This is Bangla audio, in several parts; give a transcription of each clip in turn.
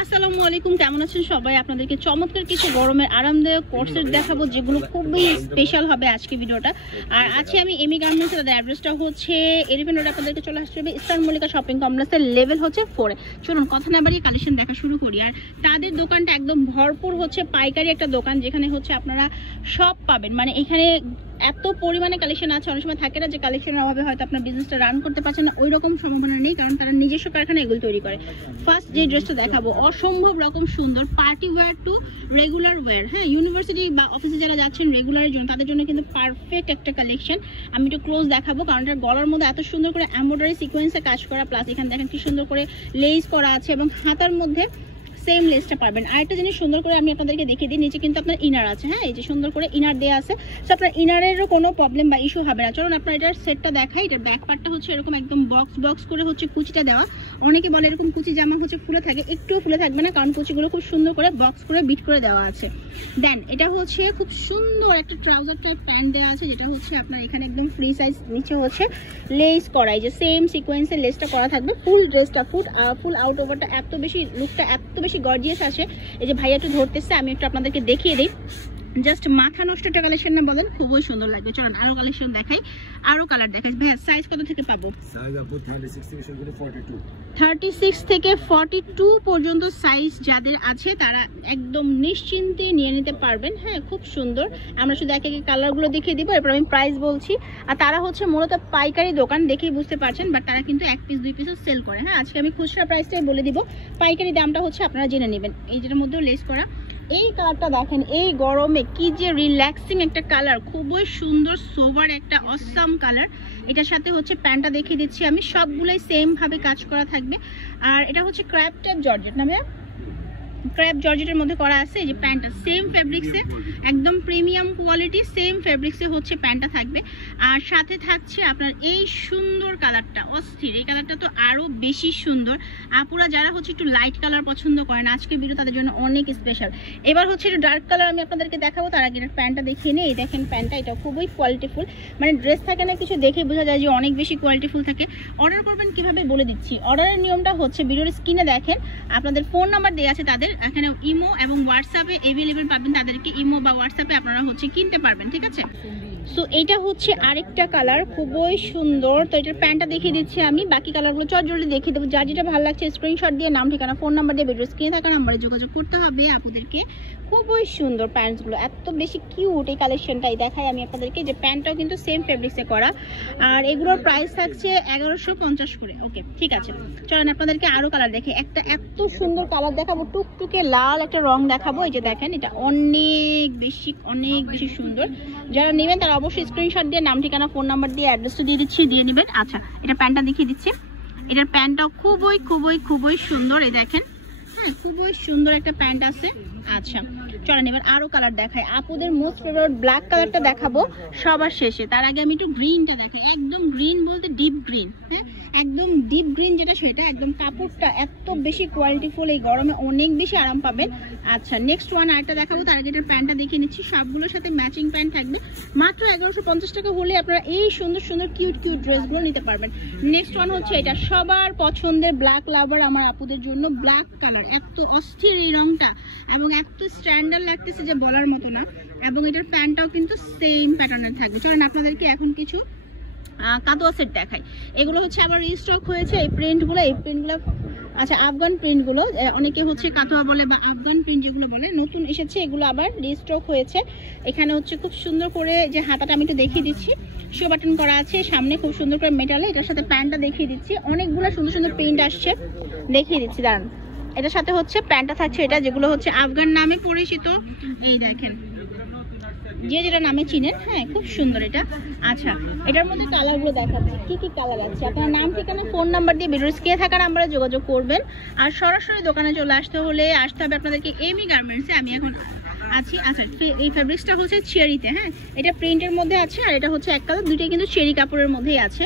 আসসালামু আলাইকুম, কেমন আছেন সবাই? আপনাদেরকে চমৎকার কিছু গরমের আরামদায়ক কোর্সেট দেখাবো যেগুলো খুবই স্পেশাল হবে আজকে ভিডিওটা। আর আছি আমি এমি গার্মেন্টস, তাদের অ্যাড্রেসটা হচ্ছে এলিভেন রোড। আপনাদেরকে চলে আসতে হবে ইস্টার্ন মল্লিকা শপিং কমপ্লেক্সের লেভেল হচ্ছে 4 এ। চলুন কথা না বাড়িয়ে কালেকশন দেখা শুরু করি। আর তাদের দোকানটা একদম ভরপুর হচ্ছে পাইকারি একটা দোকান, যেখানে হচ্ছে আপনারা সব পাবেন। মানে এখানে এত পরিমাণে কালেকশন আছে, অনেক সময় থাকে না যে কালেকশনের অভাবে হয়তো আপনার বিজনেসটা রান করতে পারছেন না, ওই রকম সম্ভাবনা নেই, কারণ তারা নিজস্ব কারখানা এগুলো তৈরি করে। ফার্স্ট যে ড্রেসটা দেখাবো অসম্ভব রকম সুন্দর, party wear to regular wire. হ্যাঁ, ইউনিভার্সিটি বা অফিসে যারা যাচ্ছেন রেগুলারের জন্য তাদের জন্য কিন্তু পারফেক্ট একটা কালেকশন। আমি একটু ক্লোজ দেখাবো, কারণ এটার গলার মধ্যে এত সুন্দর করে এমব্রয়ডারি সিকোয়েন্সে কাজ করা, প্লাস এখানে দেখেন কি সুন্দর করে লেস করা আছে, এবং হাতার মধ্যে সেম লেসটা পাবেন। আরেকটা জিনিস সুন্দর করে আমি আপনাদেরকে দেখিয়ে দিই, নিচে কিন্তু আপনার ইনার আছে। হ্যাঁ, এই যে সুন্দর করে ইনার দেওয়া আছে, তো আপনার ইনারেরও কোনো প্রবলেম বা ইস্যু হবে না। চলুন আপনার এটার সেটটা দেখাই। এটার ব্যাক পার্টটা হচ্ছে এরকম একদম বক্স করে হচ্ছে কুচিটা দেওয়া। অনেকে বলে এরকম কুচি জামা হচ্ছে ফুলে থাকে, একটুও ফুলে থাকবে না, কারণ কুচিগুলো খুব সুন্দর করে বক্স করে বিট করে দেওয়া আছে। দেন এটা হচ্ছে খুব সুন্দর একটা ট্রাউজার টাইপ প্যান্ট দেওয়া আছে, যেটা হচ্ছে আপনার এখানে একদম ফ্রি সাইজ, নিচে হচ্ছে লেস করা, এই যে সেম সিকোয়েন্সের লেসটা করা থাকবে। ফুল ড্রেসটা ফুল আউট ওভারটা এত বেশি, লুকটা এত বেশি গর্জিয়াস আসে। এই যে ভাইয়া একটু ধরতেছে, আমি একটু আপনাদেরকে দেখিয়ে দিই। জাস্ট মাথা নষ্ট একটা কালেকশন না বলেন, খুবই সুন্দর লাগবে। চলুন আরো কালেকশন দেখাই, আরো কালার দেখাই। ভাইয়া সাইজ কত থেকে পাবো? সাইজ আপু 36 থেকে শুরু করে 42। 36 থেকে 42 পর্যন্ত সাইজ যাদের আছে তারা একদম নিশ্চিন্তে নিয়ে নিতে পারবেন। হ্যাঁ, খুব সুন্দর। আমরা শুধু একে একে কালারগুলো দেখিয়ে দিব, এরপর আমি প্রাইস বলছি। আর তারা হচ্ছে মূলত পাইকারি দোকান, দেখেই বুঝতে পারছেন, বাট তারা কিন্তু 1 পিস 2 পিসও সেল করে। হ্যাঁ, আজকে আমি খুচরা প্রাইসটাই বলে দিব, পাইকারি দামটা হচ্ছে আপনারা জেনে নেবেন। এই যেটার মধ্যেও লেস করা, এই কালারটা দেখেন, এই গরমে কি যে রিল্যাক্সিং একটা কালার, খুবই সুন্দর সোভার একটা অসাম কালার। এটার সাথে হচ্ছে প্যান্টটা দেখিয়ে দিচ্ছি আমি, সবগুলোই সেম ভাবে কাজ করা থাকবে। আর এটা হচ্ছে ক্র্যাপ টাইপ জর্জেট নামে, ক্র্যাপ জর্জেটের মধ্যে করা আছে। এই যে প্যান্টটা সেম ফেব্রিক্সে, একদম প্রিমিয়াম কোয়ালিটি, সেম ফেব্রিক্সে হচ্ছে প্যান্টটা থাকবে। আর সাথে থাকছে আপনার এই সুন্দর কালারটা, অস্থির এই কালারটা তো আরো বেশি সুন্দর। আপুরা যারা হচ্ছে একটু লাইট কালার পছন্দ করেন, আজকের ভিডিও তাদের জন্য অনেক স্পেশাল। এবার হচ্ছে একটু ডার্ক কালার আমি আপনাদেরকে দেখাবো, তার আগে প্যান্টটা দেখিয়ে নিই। এই দেখেন প্যান্টটা, এটা খুবই কোয়ালিটিফুল। মানে ড্রেস থাকে না কিছু দেখে বোঝা যায় যে অনেক বেশি কোয়ালিটিফুল থাকে। অর্ডার করবেন কিভাবে বলে দিচ্ছি। অর্ডারের নিয়মটা হচ্ছে ভিডিওর স্ক্রিনে দেখেন, আপনাদের ফোন নাম্বার দেওয়া আছে, তাদের এখানে ইমো এবং হোয়াটসঅ্যাপে অ্যাভেলেবেল পাবেন। তাদেরকে ইমো বা হোয়াটসঅ্যাপে আপনারা হচ্ছে কিনতে পারবেন, ঠিক আছে? সো এটা হচ্ছে আরেকটা কালার, খুবই সুন্দর। তো এটার প্যান্টটা দেখিয়ে দিচ্ছি আমি, বাকি কালারগুলো চটজলদি দেখিয়ে দেবো। যার যেটা ভালো লাগছে স্ক্রিনশট দিয়ে নাম ঠিকানা ফোন নাম্বার দিয়ে ভিডিও স্ক্রিনে থাকা নাম্বারে যোগাযোগ করতে হবে আপুদেরকে। খুবই সুন্দর প্যান্টসগুলো, এত বেশি কিউট এই কালেকশনটাই দেখাই আমি আপনাদেরকে। যে প্যান্টটাও কিন্তু সেম ফেব্রিক্সে করা, আর এগুলোর প্রাইস থাকছে 1150 করে। ওকে, ঠিক আছে, চলেন আপনাদেরকে আরো কালার দেখে। একটা এত সুন্দর কালার দেখাবো, টুকটুকে লাল একটা রং দেখাবো। এই যে দেখেন, এটা অনেক বেশি সুন্দর। যারা নেবেন তারা অবশ্যই স্ক্রিনশট দিয়ে নাম ঠিকানা ফোন নাম্বার দিয়ে অ্যাড্রেসটা দিয়ে দিচ্ছি, দিয়ে নেবেন। আচ্ছা, এটা প্যান্টটা দেখিয়ে দিচ্ছি। এটার প্যান্টটাও খুবই সুন্দর, এই দেখেন। হ্যাঁ, খুবই সুন্দর একটা প্যান্ট আছে। আচ্ছা, চলেন এবার আরো কালার দেখাই। আপুদের মোস্ট ফেভারিট ব্ল্যাক কালারটা দেখাবো সবার শেষে। তার আগে আমি একটু গ্রিনটা দেখি, একদম গ্রিন বলতে ডিপ গ্রিন। হ্যাঁ, একদম ডিপ গ্রিন যেটা, সেটা একদম কাপড়টা এত বেশি কোয়ালিটিফুল, এই গরমে অনেক বেশি আরাম পাবেন। আচ্ছা, নেক্সট ওয়ান আরেকটা দেখাবো, তার আগে এটার প্যান্টটা দেখিয়ে নিচ্ছি। সবগুলোর সাথে ম্যাচিং প্যান্ট থাকবে। মাত্র 1150 টাকা হলে আপনারা এই সুন্দর কিউট ড্রেসগুলো নিতে পারবেন। নেক্সট ওয়ান হচ্ছে এটা সবার পছন্দের ব্ল্যাক লাভার আমার আপুদের জন্য, ব্ল্যাক কালার। এত অস্থির এই রংটা, এবং এত স্ট্যান্ডার্ড লাগতেছে যে বলার মতো না। এবং এটার প্যান্টটাও কিন্তু সেম প্যাটার্নের থাকবে। চলেন আপনাদেরকে এখন কিছু কাদোয়া সেট দেখাই। এগুলো হচ্ছে আবার রিস্টক হয়েছে এই প্রিন্টগুলো। আচ্ছা, আফগান প্রিন্টগুলো, অনেকে হচ্ছে কাটোয়া বলে বা আফগান প্রিন্ট যেগুলো বলে, নতুন এসেছে এগুলো, আবার রিস্টক হয়েছে। এখানে হচ্ছে খুব সুন্দর করে যে হাতাটা আমি একটু দেখিয়ে দিচ্ছি, শো বাটন করা আছে, সামনে খুব সুন্দর করে মেটালে। এটার সাথে প্যান্টটা দেখিয়ে দিচ্ছি, অনেকগুলো সুন্দর প্রিন্ট আসছে, দেখিয়ে দিচ্ছি দাঁড়ান। এটার সাথে হচ্ছে প্যান্টটা থাকছে এটা, যেগুলো হচ্ছে আফগান নামে পরিচিত। এই দেখেন, যে যেটা নামে চিনেন। হ্যাঁ, খুব সুন্দর এটা। আচ্ছা, এটার মধ্যে কালারগুলো দেখাচ্ছি, কি কালার আছে। আপনার নাম ঠিকানা ফোন নাম্বার দিয়ে ভিডিও স্ক্রিনে থাকা নাম্বারে যোগাযোগ করবেন। আর সরাসরি দোকানে চলে আসতে হবে আপনাদেরকে এমি গার্মেন্টসে। আমি এখন আছি। আচ্ছা, এই ফেব্রিক্সটা হচ্ছে চেরিতে। হ্যাঁ, এটা প্রিন্টের মধ্যে আছে, আর এটা হচ্ছে এক কালার, দুইটাই কিন্তু চেরি কাপড়ের মধ্যেই আছে।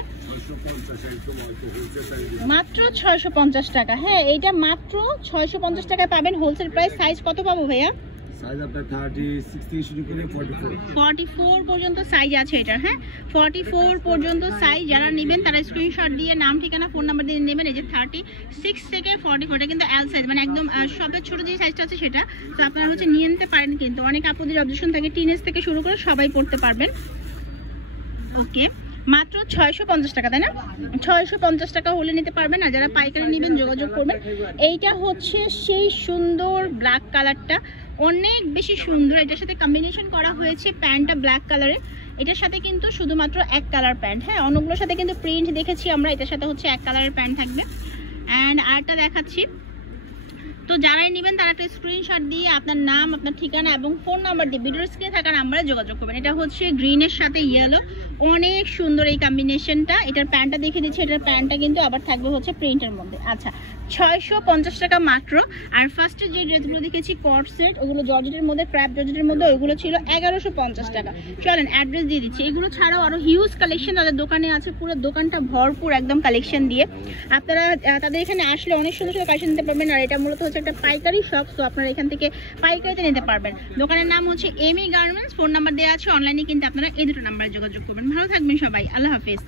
মাত্র 650 টাকা। হ্যাঁ, এইটা মাত্র 650 টাকায় পাবেন হোলসেল প্রাইস। সাইজ কত পাবো ভাইয়া? সাইজ আপনার 36 থেকে শুরু করে 44 পর্যন্ত সাইজ আছে এটা। হ্যাঁ, 44 পর্যন্ত সাইজ যারা নেবেন তারা স্ক্রিনশট দিয়ে নাম ঠিকানা ফোন নাম্বার দিয়ে নেবেন। এই যে 36 থেকে 44, এটা কিন্তু এল সাইজ, মানে একদম সবচেয়ে ছোট যে সাইজটা আছে সেটা। তো আপনারা হচ্ছে নিয়ে নিতে পারেন, কিন্তু অনেক আপুদের অবজেকশন থাকে টিনেজ থেকে শুরু করে সবাই পড়তে পারবেন। ওকে, মাত্র 650 টাকা, তাই না? 650 টাকা হলে নিতে পারবেন। আর যারা পাইকারি নেবেন যোগাযোগ করবেন। এইটা হচ্ছে সেই সুন্দর ব্ল্যাক কালারটা, অনেক বেশি সুন্দর। এটার সাথে কম্বিনেশন করা হয়েছে প্যান্টটা ব্ল্যাক কালারের। এটার সাথে কিন্তু শুধুমাত্র এক কালার প্যান্ট। হ্যাঁ, অন্যগুলোর সাথে কিন্তু প্রিন্ট দেখেছি আমরা, এটার সাথে হচ্ছে এক কালারের প্যান্ট থাকবে। অ্যান্ড আরেকটা দেখাচ্ছি। তো যারাই নেবেন তারা একটা স্ক্রিনশট দিয়ে আপনার নাম, আপনার ঠিকানা এবং ফোন নাম্বার দিয়ে ভিডিওর স্ক্রিনে থাকা নাম্বারে যোগাযোগ করবেন। এটা হচ্ছে গ্রিনের সাথে ইয়েলো, অনেক সুন্দর এই কম্বিনেশনটা। এটার প্যান্টটা দেখে দিচ্ছি, এটার প্যান্টটা কিন্তু আবার থাকবে হচ্ছে প্রিন্টের মধ্যে। আচ্ছা, 650 টাকা মাত্র। আর ফার্স্টে যে ড্রেসগুলো দেখেছি কট সেট, ওগুলো জর্জেটের মধ্যে, ক্র্যাপ জর্জেটের মধ্যে, ওইগুলো ছিল 1150 টাকা। চলেন অ্যাড্রেস দিয়ে দিচ্ছি। এগুলো ছাড়াও আরও হিউজ কালেকশন তাদের দোকানে আছে, পুরো দোকানটা ভরপুর একদম কালেকশন দিয়ে। আপনারা তাদের এখানে আসলে অনেক সুন্দর সুন্দর কালেকশন নিতে পারবেন। আর এটা মূলত হচ্ছে একটা পাইকারি শপ, তো আপনারা এখান থেকে পাইকারিতে নিতে পারবেন। দোকানের নাম হচ্ছে এমি গার্মেন্টস, ফোন নাম্বার দেওয়া আছে, অনলাইনে কিন্তু আপনারা এই দুটো নাম্বারে যোগাযোগ করবেন। ভালো থাকবেন সবাই, আল্লাহ হাফেজ।